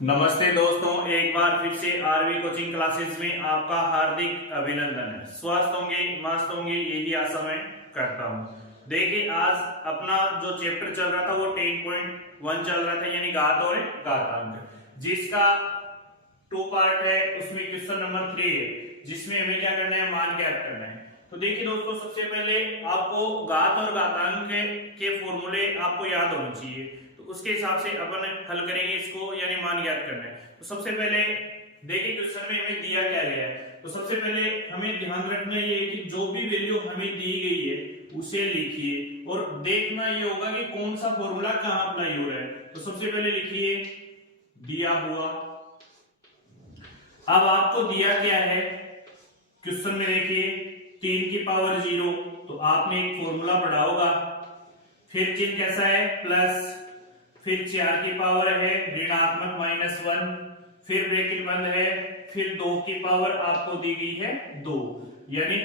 नमस्ते दोस्तों, एक बार फिर से आरवी कोचिंग क्लासेस में आपका हार्दिक अभिनंदन है। स्वस्थ होंगे, मस्त होंगे, यही आशा मैं करता हूँ। देखिए, आज अपना जो चैप्टर चल रहा था वो 10.1 चल रहा था, यानी घात और घातांक, जिसका 2 पार्ट है। उसमें क्वेश्चन नंबर 3 है, जिसमें हमें क्या करना है, मान ज्ञात करना है। तो देखिए दोस्तों, सबसे पहले आपको घात और घातांक के फॉर्मूले आपको याद होने चाहिए, तो उसके हिसाब से अपन हल करेंगे इसको, यानी मान ज्ञात करना है। तो सबसे पहले देखिए क्वेश्चन में हमें दिया क्या गया है। तो सबसे पहले हमें ध्यान रखना ये है कि जो भी वैल्यू हमें दी गई है उसे लिखिए और देखना ये होगा कि कौन सा फॉर्मूला कहां अप्लाई हो रहा है। तो सबसे पहले लिखिए दिया हुआ। अब आपको दिया क्या है क्वेश्चन में, देखिए 3 की पावर 0, तो आपने एक फॉर्मूला पढ़ा होगा। फिर चिन्ह कैसा है, प्लस, फिर 4 की पावर है ऋणात्मक -1, फिर ब्रैकेट बंद है, फिर 2 की पावर आपको दी गई है 2, यानी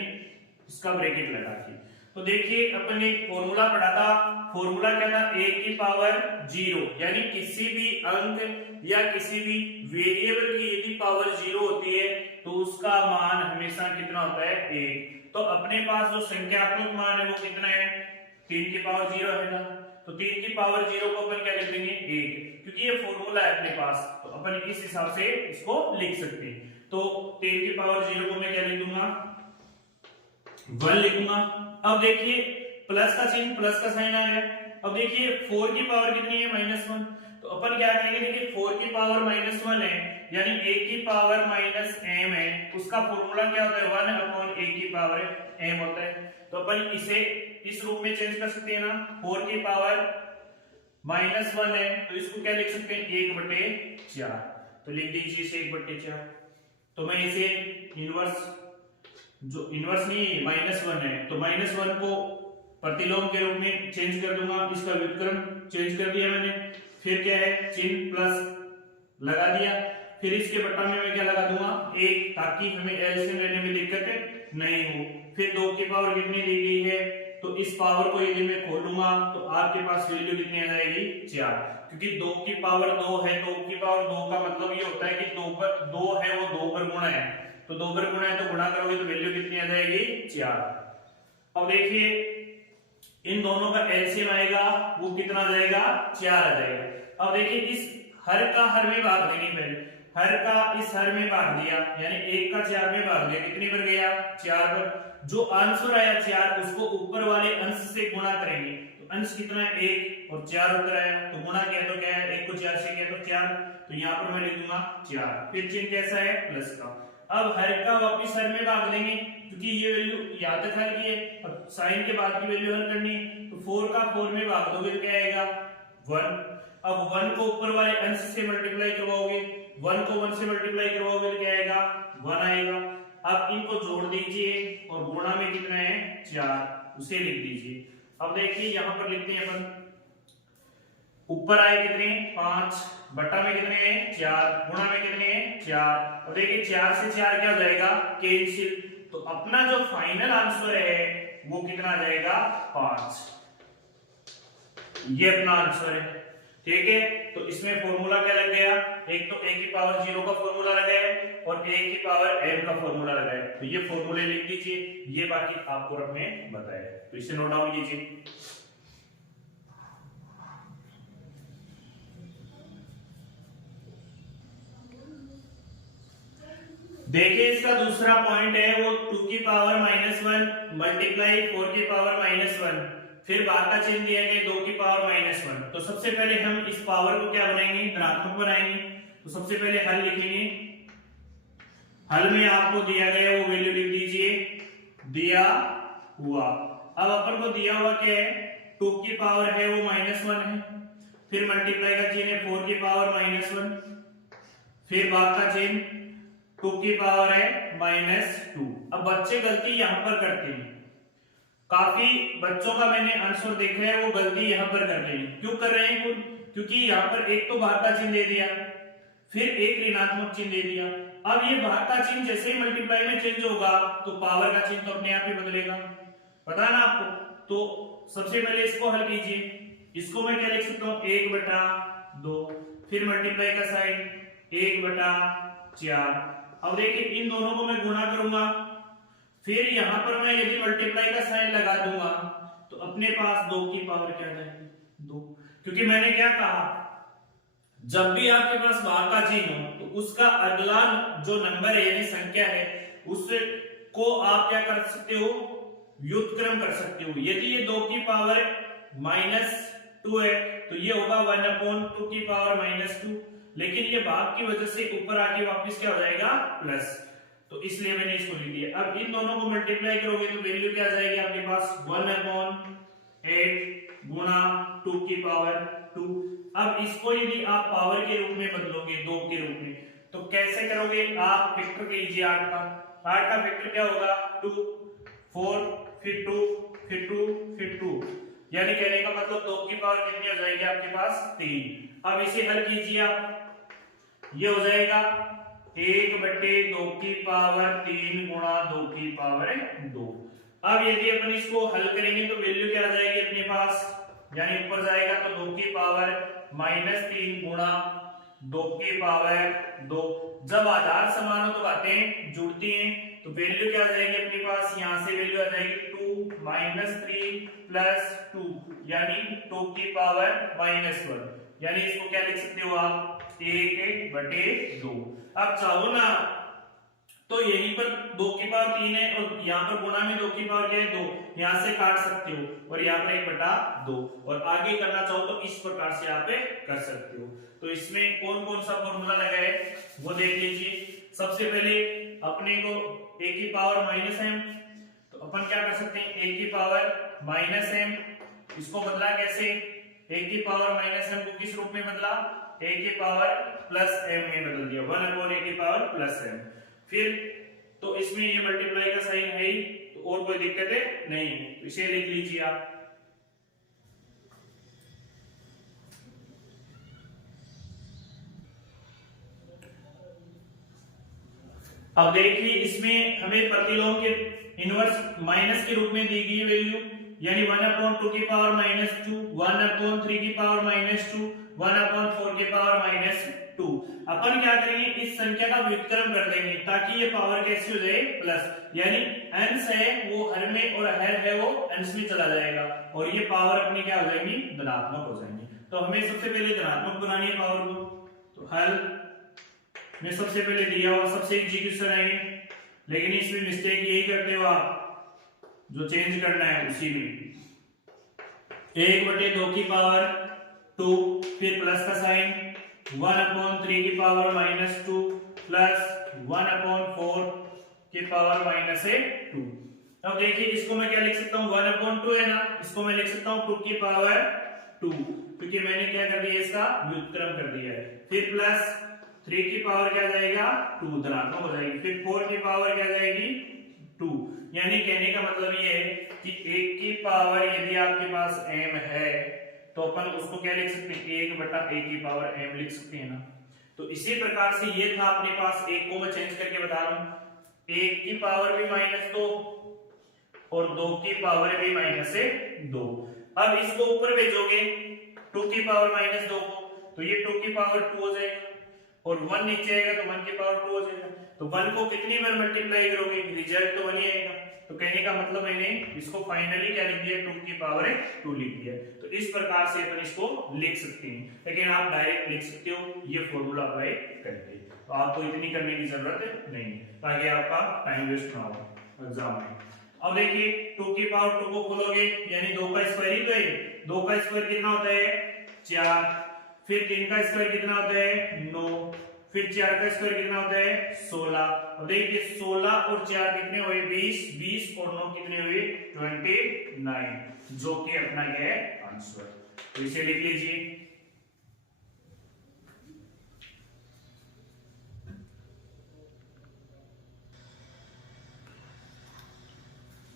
इसका ब्रैकेट लगा के। तो देखिए अपन एक फॉर्मूला पढ़ा था। फॉर्मूला क्या था, a की पावर 0, यानी किसी भी अंक या किसी भी वेरिएबल की यदि पावर 0 होती है तो उसका मान हमेशा कितना होता है, 1। तो अपने पास जो संख्यात्मक मान है वो कितना है, 3 की पावर 0 है ना। तो 3 की पावर 0 को अपन क्या लिख देंगे, 1, क्योंकि ये फॉर्मूला है अपने पास, तो अपन इस हिसाब से इसको लिख सकते हैं। तो 3 की पावर 0 को मैं क्या लिख दूंगा, 1 लिखूंगा। अब देखिए प्लस का चिन्ह, प्लस का साइन आ गया। अब देखिए 4 की पावर कितनी है, -1, तो अपन क्या करेंगे, देखिए 4 की पावर -1 है, यानी a की पावर -m है, उसका फॉर्मूला क्या होता है, 1/a की पावर m होता है। तो अपन इसे इस रूप में चेंज कर सकते हैं ना, 4 की पावर -1 है तो इसको क्या लिख सकते हैं, 1/4, तो लिख दीजिए इसे 1/4। तो मैं इसे इनवर्स, जो इनवर्स नहीं -1 है, तो -1 को प्रतिलोम के रूप में चेंज कर दूंगा, इसका व्युत्क्रम चेंज कर दिया मैंने। फिर क्या है, चिन्ह प्लस लगा दिया, फिर इसके बट्टा में मैं क्या लगा दूंगा, 1, ताकि हमें एलसीएम लेने में दिक्कत नहीं हो। फिर 2 की पावर कितनी दी गई है, तो इस पावर को यदि मैं खोलूंगा तो आपके पास वैल्यू कितनी आ जाएगी, 4, क्योंकि 2 की पावर 2 है। 2 की पावर 2 का मतलब ये होता है कि 2 पर 2 है वो 2 पर गुणा है, तो 2 पर गुणा है तो गुणा करोगे तो वैल्यू कितनी आ जाएगी, 4। अब देखिए इन दोनों का एलसीएम आएगा, वो कितना आ जाएगा, 4 आ जाएगा। अब देखिए इस हर का हर में भाग देंगे, पहले हर का इस हर में भाग दिया, यानी 1 का 4 में भाग दिया, कितने पर गया, 4 पर। जो आंसर आया 4, उसको ऊपर वाले अंश से गुणा करेंगे, तो अंश कितना है, 1, और 4 ऊपर आया तो गुणा किया तो क्या है, 1 को 4 से किया तो 4, तो यहाँ पर मैं लिख दूंगा 4। फिर चिन्ह कैसा है, प्लस का। अब हर का वापिस हर में भाग देंगे, क्योंकि ये वैल्यू यहाँ तक हल की है, अब साइन के बाद की वैल्यू हल करनी है, तो 4 का 4 में भाग दोगे तो क्या आएगा, 1। अब 1 को ऊपर वाले अंश से मल्टीप्लाई करवाओगे, 1 को 1 से मल्टीप्लाई करवाओगे तो क्या आएगा, 1 आएगा। अब इनको जोड़ दीजिए और गुणा में कितना है, 4, उसे लिख दीजिए। अब देखिए यहां पर लिखते हैं अपन, ऊपर आए कितने, 5, बट्टा में कितने हैं, 4, गुणा में कितने हैं, 4। और देखिए 4 से 4 क्या हो जाएगा, कैंसिल, तो अपना जो फाइनल आंसर है वो कितना आ जाएगा, 5। ये अपना आंसर है, ठीक है। तो इसमें फॉर्मूला क्या लग गया, एक तो a की पावर 0 का फॉर्मूला लगा है और a की पावर m का फॉर्मूला लगा है, तो ये फॉर्मूले लिख दीजिए, ये बाकी आपको रखने बताया, तो इसे नोट डाउन कीजिए। देखिए इसका दूसरा पॉइंट है वो 2 की पावर -1 मल्टीप्लाई 4 की पावर -1, फिर भाग का चिन्ह दिया गया 2 की पावर -1। तो सबसे पहले हम इस पावर को क्या बनाएंगे, धनात्मक बनाएंगे। तो सबसे पहले हल लिखेंगे, हल में आपको दिया गया वो वैल्यू लिख दीजिए, दिया हुआ। अब अपन को दिया हुआ क्या है, 2 की पावर है वो -1 है, फिर मल्टीप्लाई का चिन्ह है 4 की पावर -1, फिर भाग का चिन्ह 2 की पावर है -2। अब बच्चे गलती यहां पर करते हैं, काफी बच्चों का मैंने आंसर देखा है वो गलती यहां पर कर रहे हैं। क्यों कर रहे हैं, क्योंकि यहां पर एक तो भाग का चिन्ह दे दिया, फिर एक ऋणात्मक चिन्ह दे दिया। अब ये भाग का चिन्ह जैसे ही मल्टीप्लाई में चेंज होगा तो पावर का चिन्ह तो अपने आप ही बदलेगा, पता ना आपको। तो सबसे पहले इसको हल कीजिए, इसको मैं क्या लिख सकता हूं, 1/2, फिर मल्टीप्लाई का साइन 1/4। अब देखिए इन दोनों को मैं गुणा करूंगा, फिर यहां पर मैं यदि मल्टीप्लाई का साइन लगा दूंगा तो अपने पास 2 की पावर क्या जाएगी 2, क्योंकि मैंने क्या कहा जब भी आपके पास भाग का चिन्ह हो तो उसका अगला जो नंबर है यानी संख्या है उसको आप क्या कर सकते हो व्युत्क्रम कर सकते हो। यदि ये 2 की पावर -2 है तो ये होगा 1/2 की पावर -2, लेकिन ये भाग की वजह से ऊपर आके वापस क्या हो जाएगा प्लस, तो इसलिए मैंने इसको लिख दिया। अब इन दोनों को मल्टीप्लाई करोगे तो वैल्यू क्या आ जाएगी आपके पास 1/8 गुणा 2 की पावर 2। अब इसको यदि आप पावर के रूप में बदलोगे 2 के रूप में तो कैसे करोगे, आप फैक्टर कीजिए 8 का फैक्टर क्या होगा 2 4 फिर 2 फिर 2 फिर 2, यानी कहने का मतलब 2 की पावर कितनी हो जाएगी आपके पास 3। अब इसे हल कीजिए आप, ये हो जाएगा 1/2 की पावर 3 गुणा 2 की पावर 2। अब यदि अपन इसको हल करेंगे तो वैल्यू क्या आ जाएगी अपने पास, यानी ऊपर जाएगा तो 2 की पावर -3 गुणा 2 की पावर 2। जब आधार समान हो तो बातें जुड़ती हैं, तो वैल्यू क्या आ जाएगी अपने पास, यहां से वैल्यू आ जाएगी 2 -3 प्लस 2 यानी 2 की पावर -1, यानी इसको क्या लिख सकते हो आप 1/2। अब चाहो ना तो यहीं पर 2 की पावर 3 है और यहाँ पर गुणा में 2 की पावर क्या है 2, यहाँ से काट सकते हो और यहाँ पर 1/2 और आगे करना चाहो तो इस प्रकार से आप कर सकते हो। तो इसमें कौन कौन सा फॉर्मूला लगा है वो देख लीजिए। सबसे पहले अपने को a की पावर -m, तो अपन क्या कर सकते हैं a की पावर -m, इसको बदला कैसे, a की पावर -m को किस रूप में बदला, a की पावर +m में बदल दिया, 1/a की पावर +m। फिर तो इसमें ये मल्टीप्लाई का साइन है ही, तो और कोई दिक्कत है नहीं, तो इसे लिख लीजिए आप। अब देखिए इसमें हमें प्रतिलोम के इनवर्स माइनस के रूप में दी गई वैल्यू, यानी 1/2 की पावर -2, 1/3 की पावर -2, 1/4 की पावर -2। अपन क्या करेंगे इस संख्या का व्युत्क्रम कर देंगे ताकि ये पावर कैसी हो जाए प्लस, यानी अंश है वो हर में और हर है वो अंश में चला जाएगा और ये पावर अपनी क्या हो जाएंगी धनात्मक हो जाएंगी। तो हमें सबसे पहले धनात्मक बनानी है पावर को, तो हल में सबसे पहले दिया हुआ सबसे इजी क्वेश्चन है, लेकिन इसमें मिस्टेक यही करते हो आप, जो चेंज करना है उसी में 1/2 की पावर 2 फिर प्लस का साइन 1/3 की पावर -2 प्लस 1/4 की पावर -2। अब देखिए इसको मैं क्या लिख सकता हूँ 1/2 है ना, इसको मैं लिख सकता हूँ 2 की पावर 2, क्योंकि मैंने क्या कर दिया इसका व्युत्क्रम कर दिया है। फिर प्लस 3 की पावर क्या जाएगा 2 धनात्मक हो जाएगी, फिर 4 की पावर क्या जाएगी 2, यानी कहने का मतलब ये है कि 1 की पावर यदि आपके पास m है तो अपन उसको क्या लिख सकते हैं 1/a की पावर m लिख सकते हैं ना। तो इसी प्रकार से ये था अपने पास, एक को मैं चेंज करके बता रहा हूं, 1 की पावर भी -2 और 2 की पावर भी -2। अब इसको ऊपर भेजोगे 2 की पावर -2 को, तो ये 2 की पावर 2 हो जाएगा और 1 नीचे आएगा तो 1 की पावर 2 हो जाएगा। तो 1 को कितनी बार मल्टीप्लाई करोगे रिजल्ट तो 1 ही आएगा। तो कहने का मतलब मैंने इसको फाइनली क्या लिख दिया 2 की पावर 2 लिख दिया। तो इस प्रकार से अपन इसको लिख सकते हैं, लेकिन आप डायरेक्ट लिख सकते हो ये फॉर्मूला अप्लाई करके, तो आपको इतनी करने की जरूरत नहीं है ताकि आपका टाइम वेस्ट ना हो एग्जाम में। अब देखिए 2 की पावर 2 को खोलोगे यानी 2 का स्क्वायर ही तो है, 2 का स्क्वायर कितना होता है 4, फिर 3 का स्क्वायर कितना होता है 9, फिर 4 का स्क्वायर कितना होता है 16। अब देखिए 16 और 4 कितने हुए 20, 20 और 9 कितने हुए 29, जो कि अपना क्या है आंसर। तो इसे लिख लीजिए।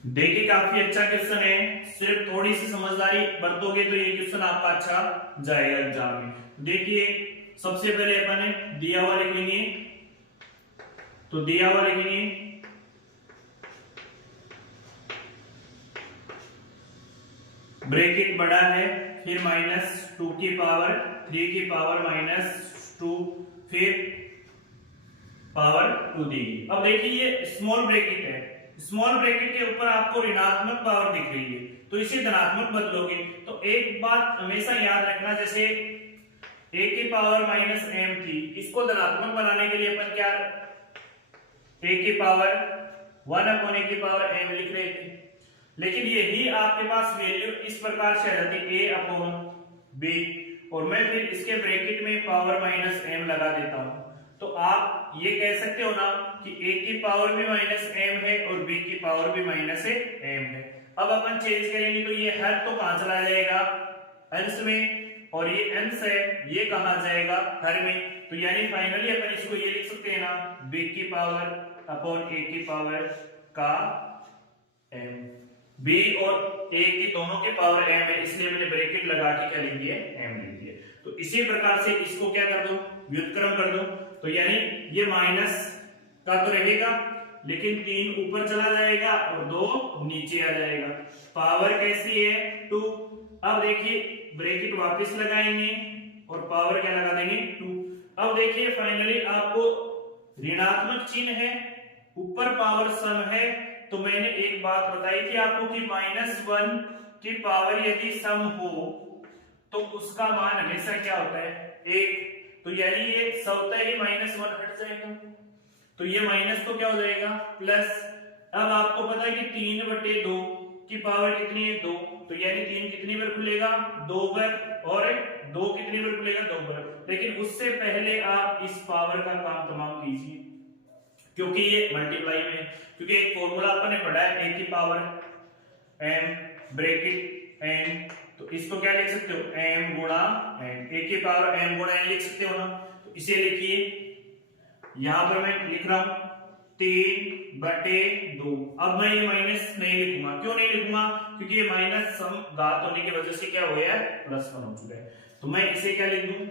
देखिए काफी अच्छा क्वेश्चन है, सिर्फ थोड़ी सी समझदारी बरतोगे तो ये क्वेश्चन आपका अच्छा जाएगा एग्जाम में। देखिए सबसे पहले अपन दिया हुआ लिखेंगे, तो दिया हुआ लिखेंगे ब्रैकेट बड़ा है, फिर -2 की पावर 3 की पावर -2, फिर पावर 2 दी गई। अब देखिए ये स्मॉल ब्रैकेट है, स्मॉल ब्रैकेट के ऊपर आपको ऋणात्मक पावर दिख रही है तो इसे धनात्मक बदलोगे। तो एक बात हमेशा याद रखना, जैसे a की पावर माइनस m थी, इसको धनात्मक बनाने के लिए अपन क्या a की पावर 1 अपॉन a की पावर m लिख रहे थे, लेकिन यही आपके पास वैल्यू इस प्रकार से आ जाती a अपॉन b, और मैं फिर इसके ब्रैकेट में पावर माइनस m लगा देता हूं। तो आप ये कह सकते हो ना कि a की पावर भी माइनस m है और b की पावर भी माइनस m है। अब अपन चेंज करेंगे तो ये हर तो कहां चला जाएगा, अंश में, और ये अंश है ये कहां जाएगा, हर में। तो यानी फाइनली अपन इसको ये लिख सकते हैं ना, b की पावर अपॉन a की पावर का m, b और a की दोनों की पावर m है, इसलिए मैंने ब्रैकेट लगा के क्या लिख दिया, m लिख दिया। तो इसी प्रकार से इसको क्या कर दो, व्युत्क्रम कर दो। तो यानी ये माइनस का तो रहेगा, लेकिन 3 ऊपर चला जाएगा और 2 नीचे आ जाएगा। पावर कैसी है, 2। अब देखिए ब्रैकेट वापस लगाएंगे और पावर क्या लगा देंगे, 2। अब देखिए फाइनली आपको ऋणात्मक चिन्ह है, ऊपर पावर सम है। तो मैंने एक बात बताई थी आपको कि -1 की पावर यदि सम हो तो उसका मान हमेशा क्या होता है, 1। तो यानी ये स्वतः ही -1 हट जाएगा, तो ये माइनस तो क्या हो जाएगा, प्लस। अब आपको पता है कि 3/2 की पावर कितनी है, 2। तो यानी 3 कितनी बार खुलेगा, 2 बार, और 2 कितनी बार खुलेगा, 2 बार। लेकिन उससे पहले आप इस पावर का काम तमाम कीजिए, क्योंकि ये मल्टीप्लाई में, क्योंकि एक फॉर्मूला अपन ने पढ़ा है a की पावर m ब्रैकेट n, तो इसको क्या लिख सकते हो, m गुणा n, a की पावर m गुणा n लिख सकते हो ना। तो इसे लिखिए, यहां पर मैं लिख रहा हूं 3/2। अब मैं ये माइनस नहीं लिखूंगा, क्यों नहीं लिखूंगा, क्योंकि ये माइनस सम घात होने की वजह से क्या हो गया है, +1 हो चुका है। तो मैं इसे क्या लिख दूं,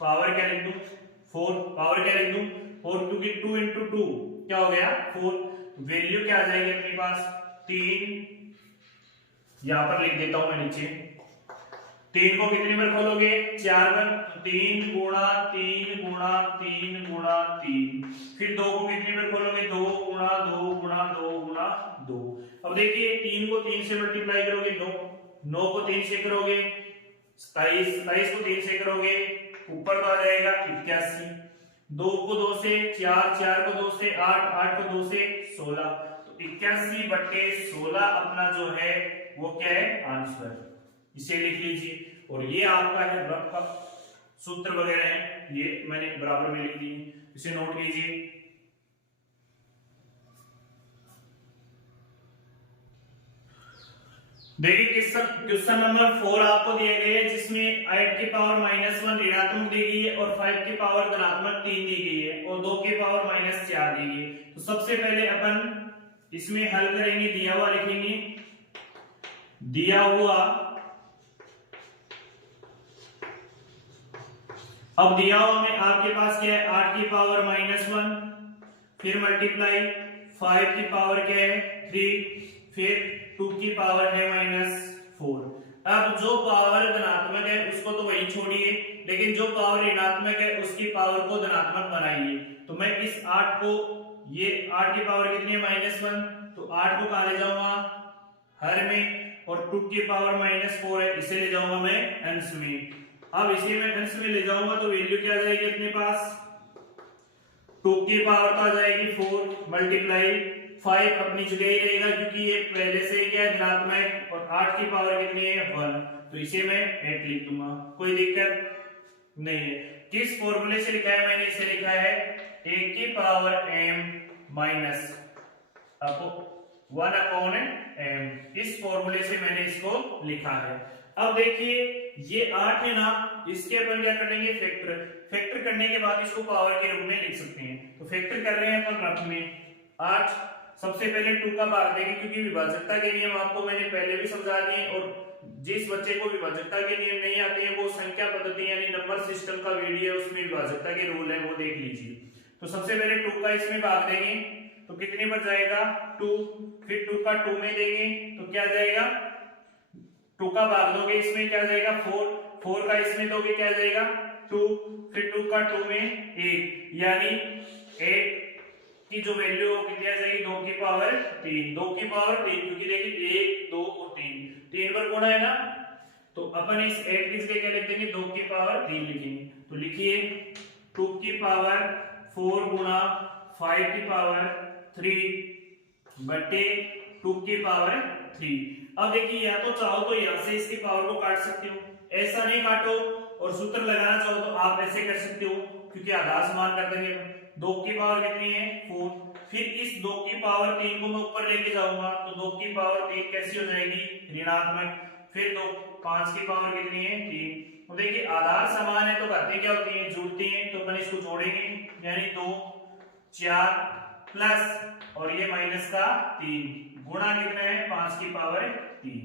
पावर क्या लिख दूं, 4। पावर क्या लिख दूं, 4, क्योंकि 2 into 2 क्या हो गया, 4। वैल्यू क्या आ जाएगी अपने पास, 3। यहां पर लिख देता हूं मैं नीचे, 3 को कितनी बार खोलोगे, 4 बार। 3 गुणा 3 गुणा 3 गुणा 3। फिर 2 को कितनी बार खोलोगे, 2 गुणा 2 गुणा 2 गुणा 2। अब देखिए 3 को 3 से मल्टीप्लाई करोगे 9, 9 को 3 से करोगे 27, 27 को 3 से करोगे ऊपर तो आ जाएगा 81। 2 को 2 से 4, 4 को 2 से 8, 8 को 2 से 16। तो 81/16 अपना जो है वो क्या है, आंसर। इसे लिख लीजिए, और ये आपका है रफ का सूत्र वगैरह है, ये मैंने बराबर में लिख दिए, इसे नोट कीजिए। देखिए क्वेश्चन नंबर 4 आपको दिए गए हैं, जिसमें 8 की पावर -1 ऋणात्मक दी गई है और 5 की पावर धनात्मक 3 दी गई है और 2 की पावर -4 दी गई है। तो सबसे पहले अपन इसमें हल करेंगे, दिया हुआ लिखेंगे, दिया हुआ। अब दिया हुआ में आपके पास क्या है, 8 की पावर -1, फिर मल्टीप्लाई 5 की पावर क्या है, 3, फिर 2 की पावर है -4। अब जो पावर धनात्मक है उसको तो वही छोड़िए, लेकिन जो पावर ऋणात्मक है उसकी पावर को धनात्मक बनाइए। तो मैं इस 8 को, ये 8 की पावर कितनी है, -1, तो 8 को कहां ले जाऊंगा, हर में, और 2 की पावर -4 है, इसे ले जाऊंगा मैं अंश में। अब इसे मैं अंश में ले जाऊंगा तो वैल्यू क्या आ जाएगी अपने पास, 2 की पावर तो आ जाएगी 4 मल्टीप्लाई 5 अपनी जगह ही रहेगा, क्योंकि ये पहले से ही क्या है, धनात्मक, और 8 की पावर कितनी है, 1। तो इसे मैं 8 लिख दूंगा, कोई दिक्कत नहीं है। किस फॉर्मूले से लिखा है मैंने, इसे लिखा है a की power m minus 1 upon m, इस फॉर्मूले से मैंने इसको लिखा है। अब देखिए ये 8 है ना, इसके अपन क्या करेंगे, फैक्टर करने के बाद इसको पावर के रूप में लिख सकते हैं। तो फैक्टर कर रहे हैं अपन रफ में 8, सबसे पहले 2 का भाग देंगे, क्योंकि विभाजकता के नियम आपको मैंने पहले भी समझा दिए, और जिस बच्चे को विभाजकता के नियम नहीं आते हैं वो संख्या पद्धति यानी नंबर सिस्टम का वीडियो, उसमें विभाजकता के रूल है, वो देख लीजिए। तो सबसे पहले 2 का इसमें भाग देंगे तो कितने पर जाएगा, 2, फिर 2 का 2 में देंगे तो क्या जाएगा, 2 का भाग दोगे इसमें क्या जाएगा, 4, 4 का इसमें दोगे क्या जाएगा, 2, फिर 2 का 2 में 1, यानी 8 की जो वैल्यू हो कितनी आ जाएगी 2 की पावर 3, 2 की पावर 3, क्योंकि देखिए 1 2 और 3 पर गुणा है ना, तो अपन इस 8 की जगह क्या लिख देंगे 2 की पावर 3 लिखेंगे। तो लिखिए 2 की पावर 4 गुणा 5 की पावर 3 बटे 2 की पावर 3। अब देखिए या तो चाहो तो यहां से इसकी पावर को काट सकते हो, ऐसा नहीं काटो और सूत्र लगाना चाहो तो आप ऐसे कर सकते हो, क्योंकि आधार समान कर देंगे। 2 की पावर कितनी है 4, फिर इस 2 की पावर 3 को मैं ऊपर लेके जाऊंगा तो 2 की पावर 3 कैसी हो जाएगी ऋणात्मक, फिर 2 5 की पावर कितनी है 3। तो देखिए आधार समान है तो घातें क्या होती हैं जुड़ती हैं, तो अपन इसको जोड़ेंगे यानी 2 4 प्लस और ये माइनस का 3 गुणा कितना है 5 की पावर 3।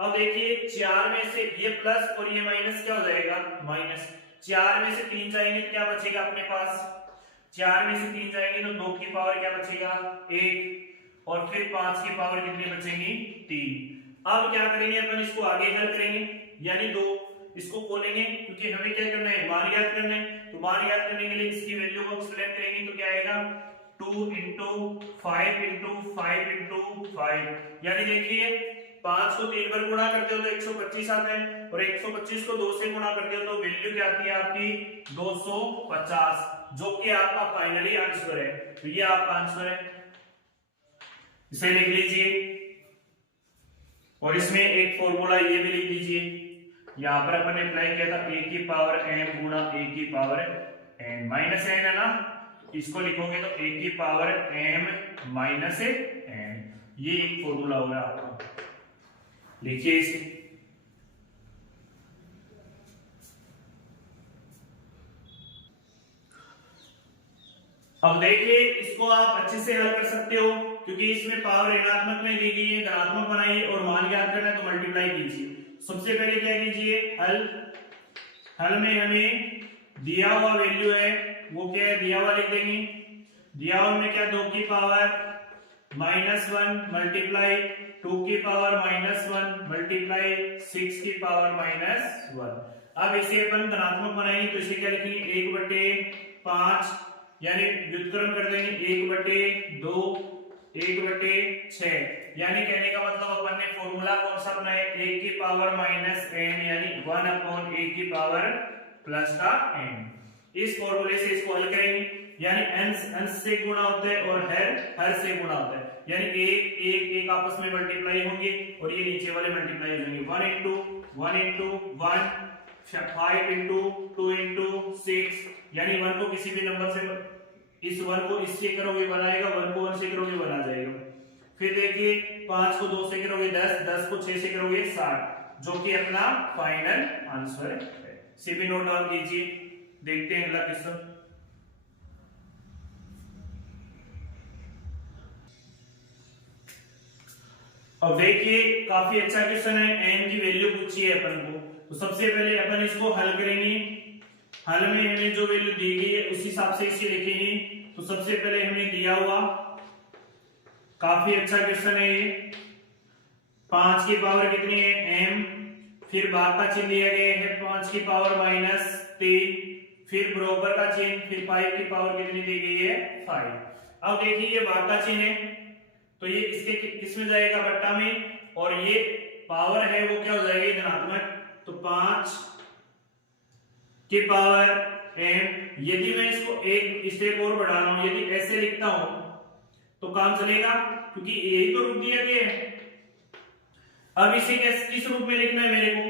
अब देखिए 4 में से ये प्लस और ये माइनस क्या हो जाएगा माइनस, 4 में से 3 जाएंगे तो क्या बचेगा अपने पास, 4 में से 3 जाएंगे तो 2 की पावर क्या बचेगा 1 और फिर 5 की पावर कितनी बचेगी 3। अब क्या करेंगे अपन इसको आगे हल करेंगे यानी 2 इसको खोलेंगे, क्योंकि हमें क्या करना है मान याद करना है, तो मान याद करने के लिए इसकी वैल्यू को एक्सप्लेन करेंगे तो क्या आएगा 2 into 5 into 5 into 5, यानी देखिए 5 को 3 पर गुणा करते हो तो 125 आता है और 125 को 2 से गुणा करते हो तो वैल्यू क्या आती है आपकी 250, जो कि आपका फाइनली आंसर है। तो ये आपका आंसर है, इसे लिख लीजिए और इसमें एक फॉर्मूला ये भी लिख दीजिए। यहां पर अपन ने अप्लाई किया था a की पावर m गुणा a की पावर n माइनस n है ना, इसको लिखोगे तो a की पावर m माइनस n, ये एक फॉर्मूला होगा आपका, लिखिए इसे। अब देखिए इसको आप अच्छे से हल कर सकते हो, क्योंकि इसमें पावर ऋणात्मक में दी गई है, धनात्मक बनाइए और मान याद करना है तो मल्टीप्लाई कीजिए। सबसे पहले क्या कीजिए हल में हमें दिया हुआ वैल्यू है वो क्या है दिया हुआ लिख देंगे, दिया हुआ में क्या 2 की पावर -1 मल्टीप्लाई 2 की पावर -1 मल्टीप्लाई 6 की पावर -1। अब इसे अपन धनात्मक बनाएंगे तो इसे क्या लिखेंगे 1/5 यानी व्युत्क्रम कर देंगे 1/2 1/6, यानी कहने का मतलब अपन ने फॉर्मूला कौन सा बनाया 1 की पावर -n यानी 1/a की पावर प्लस का n। इस फॉर्मूले से इसको हल करेंगे यानी अंश से गुणा होता है और हर से गुणा होता है, यानी एक आपस में मल्टीप्लाई होंगे और ये नीचे वाले मल्टीप्लाई हो जाएंगे 1 into 1 5 into 2 into 6, यानी 1 को किसी भी नंबर से इस 1 को इससे करोगे 1 आएगा, 1 को 1 से करोगे 1 आ जाएगा। फिर देखिए 5 को 2 से करोगे 10, 10 को 6 से करोगे 60, जो कि अपना फाइनल आंसर है। सीबी नोट डाउन कीजिए, देखते हैं अगला क्वेश्चन। अब देखिए काफी अच्छा क्वेश्चन है, n की वैल्यू पूछी है अपन को, तो सबसे पहले अपन इसको हल करेंगे। हल में हमें जो वैल्यू दी गई है उस हिसाब से इसे लिखेंगे। तो सबसे पहले हमें दिया हुआ काफी अच्छा क्वेश्चन है ये, 5 की पावर कितनी है m, फिर भाग का चिन्ह दिया गया है 5 की पावर -3, फिर बराबर का चिन्ह, फिर 5 की पावर कितनी दी गई है 5। अब देखिए ये भाग का चिन्ह है तो ये इसके किस में जाएगा बट्टा में, और ये पावर है वो क्या हो जाएगी धनात्मक, तो 5 की पावर m। यदि मैं इसको एक स्टेप और बढ़ा रहा हूं, यदि ऐसे लिखता हूं तो काम चलेगा, क्योंकि यही तो रूप दिया गया है। अब इसे किस रूप में लिखना है मेरे को,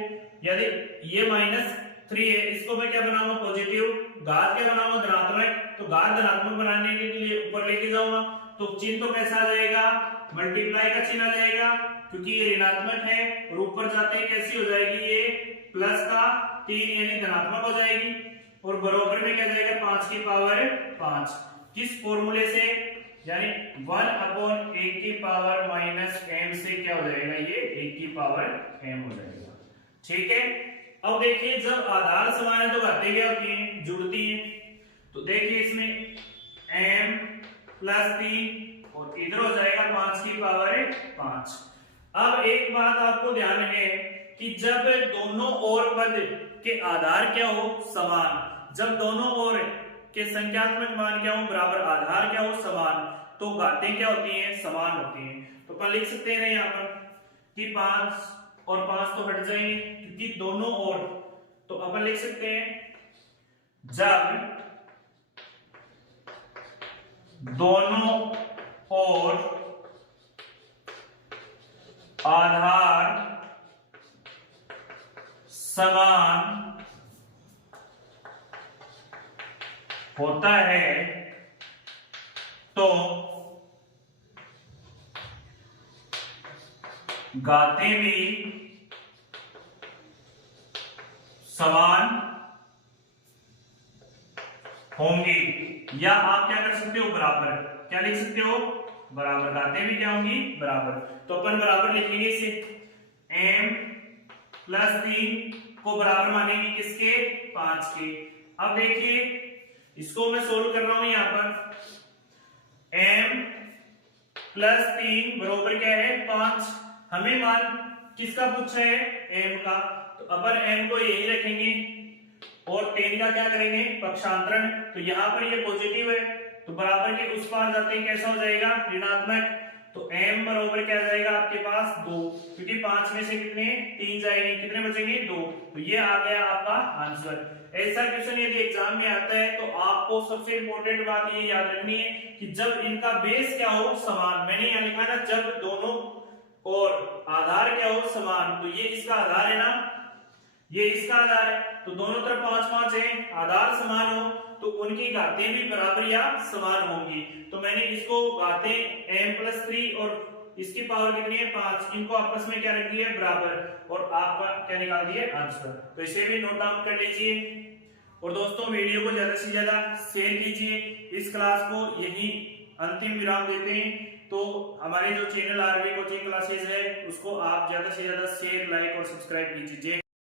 यदि ये -3 है इसको मैं क्या बनाऊंगा पॉजिटिव, घात क्या बनाऊंगा धनात्मक, तो घात धनात्मक बनाने के लिए ऊपर लेके जाऊंगा तो चिन्ह तो कैसा आ जाएगा मल्टीप्लाई का चिन्ह आ जाएगा, क्योंकि ये ऋणात्मक है और ऊपर जाते ही कैसी हो जाएगी ये प्लस का 3 यानी धनात्मक हो जाएगी, और बराबर में क्या जाएगा 5 की पावर 5। किस फॉर्मूले से, यानी 1/a की पावर -m से क्या हो जाएगा ये a की पावर m हो जाएगा। ठीक है, अब देखिए जब आधार समान है तो घातें क्या होती हैं जुड़ती हैं, तो देखिए इसमें m + 3 और इधर हो जाएगा 5 की पावर 5। अब एक बात आपको ध्यान है कि जब दोनों ओर पद के आधार क्या हो समान, जब दोनों ओर कि संख्यात्मक मान क्या हो बराबर, आधार क्या हो समान, तो घातें क्या होती हैं, समान होती हैं। तो अपन लिख सकते हैं ना यहाँ पर कि 5 और 5 तो हट जाएंगे क्योंकि दोनों ओर, तो अपन लिख सकते हैं जब दोनों ओर आधार समान होता है तो घातें भी समान होंगी, या आप क्या कर सकते हो बराबर, क्या लिख सकते हो बराबर, घातें भी क्या होंगी बराबर। तो अपन बराबर लिखेंगे इसे, m प्लस 3 को बराबर मानेंगे किसके, 5 के। अब देखिए इसको मैं सोल्व कर रहा हूं यहां पर, m प्लस 3 बराबर क्या है 5, हमें मान किसका पूछा है, m का, तो अपन m को यही रखेंगे और 10 का क्या करेंगे पक्षांतरण, तो यहाँ पर ये पॉजिटिव है तो बराबर के उस पार जाते ही कैसा हो जाएगा ऋणात्मक, तो m बराबर क्या जाएगा आपके पास 2, क्योंकि 5 में से कितने 3 जाएंगे, कितने बचेंगे 2, तो ये आ गया आपका आंसर। ऐसा क्वेश्चन यदि एग्जाम में आता है तो आपको सबसे इंपॉर्टेंट बात ये याद रखनी है कि जब इनका बेस क्या हो समान, मैंने यहाँ लिखा ना जब दोनों और आधार क्या हो समान, तो ये इसका आधार है ना, ये इसका आधार है, तो दोनों तरफ 5 5 है, आधार समान हो तो उनकी घातें भी बराबर या समान होंगी। तो मैंने इसको घातें m प्लस 3 और इसकी पावर कितनी है 5, इनको आपस में क्या रख दिया बराबर, और आपका क्या निकाल दिया आंसर। तो इसे भी नोट डाउन कर लीजिए, और दोस्तों वीडियो को ज्यादा से ज्यादा शेयर कीजिए। इस क्लास को यही अंतिम विराम देते हैं, तो हमारे जो चैनल आरवी कोचिंग क्लासेस है उसको आप ज्यादा से ज्यादा शेयर, लाइक और सब्सक्राइब कीजिए।